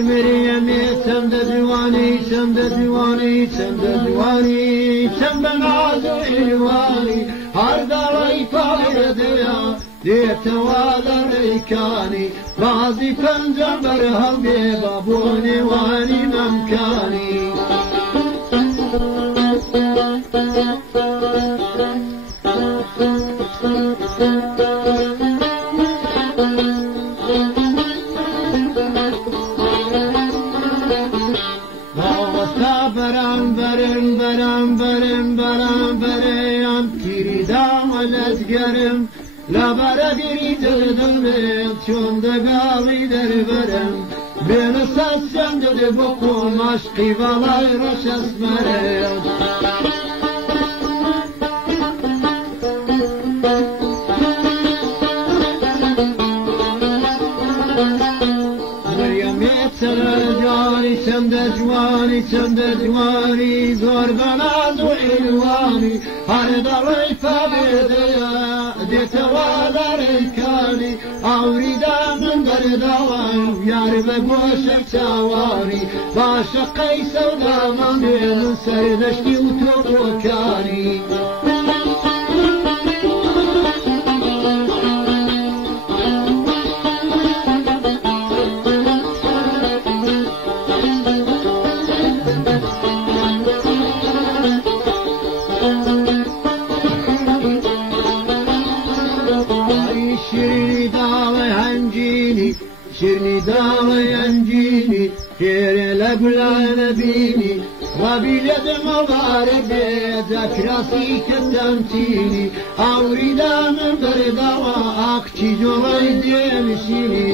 مريمي چەندە جوانی چەندە جوانی چەندە جوانی چەندە ناز و ئیوانی هەر دەڵی پایەدەیە دێتەوە لە ڕێکانی بازی پەنجە بەرهەڵدێ بە بۆ نێوانی مەمکانی برم تیری دامنت گرم لبرگری دردم چون دگالی در برم بین سسم دل بکن عشقی والای رش اسمرم چەندە جوانی چەندە جوانی زۆر بەناز و ئیوانی هەر دەڵێی پەبێدەیە دێتەوە لە ڕێکانی ئاوریدا من بەردەوە یار بە گۆشە چاواری باشە قەی سەودامەندێ من سەردەشتی و تۆ بۆکانی شیرنی داڵی ئەنجینی فێرێ لە گولانە بینی ڕابی لە دەمەوارە بێ جاکراسی کەندەمچینی ئاوریدا من بەرداوە ئاقچی جۆڵی دێنشینی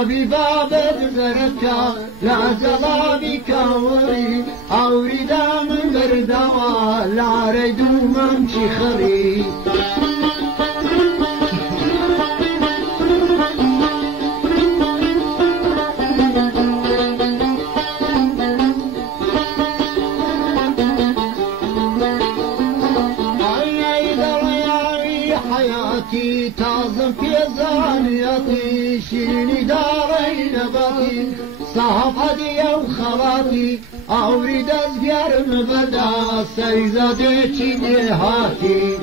ربي بابد زركا لا زلابي كاوري أوريدا من بردوا لا ريدو ممشي خري حياتي تعظم في زانيتي شيرني داري نباتي صاحب هدية وخلاتي أوريد أزجار مبدا سيزادتي دهاتي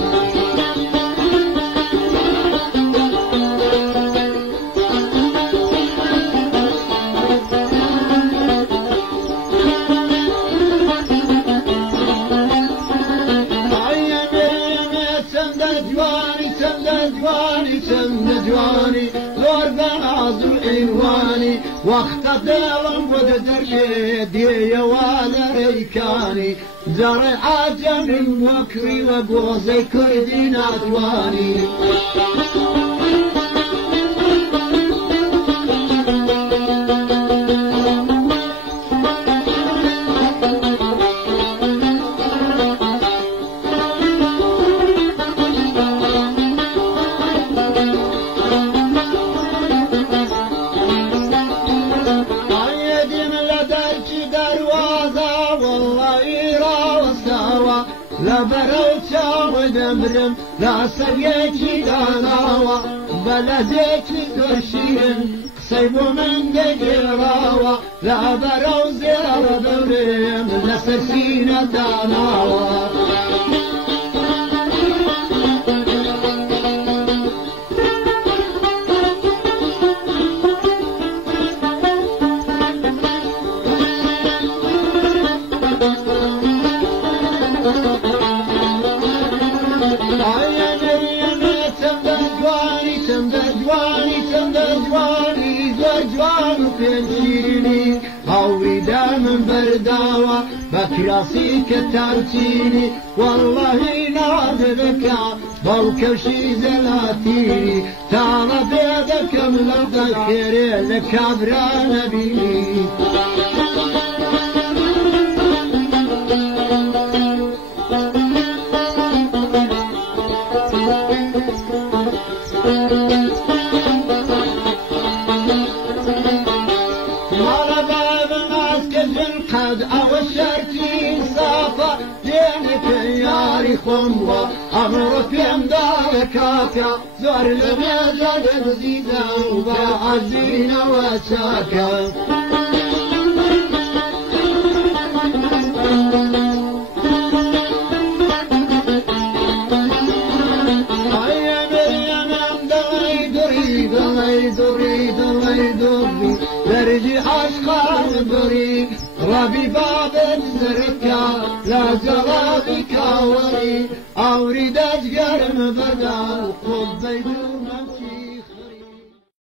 جواني زور بناز وعنواني وقت دلم بود درشي دي وانا ريكاني زرع عجم وكري وقوزي كردي ناتواني دمرم لا سريتي داناوا بلا زيتي ترشين قصيبو من دقراوا لا برو زير برم لا سرسينا داناوا من برداوة بكراسي كتارتيني والله نادرك بالكشي زلاتيني تعالى بيدك من الخير لك عبران بيني داركاكا زور لمازال زيدا وبعزينا وساكا درجي أشخاص بريق ربي باب الزركا لا زرابي كاوري أوريد أشقر مبدا قبيت ممشي